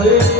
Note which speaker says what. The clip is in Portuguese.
Speaker 1: fazer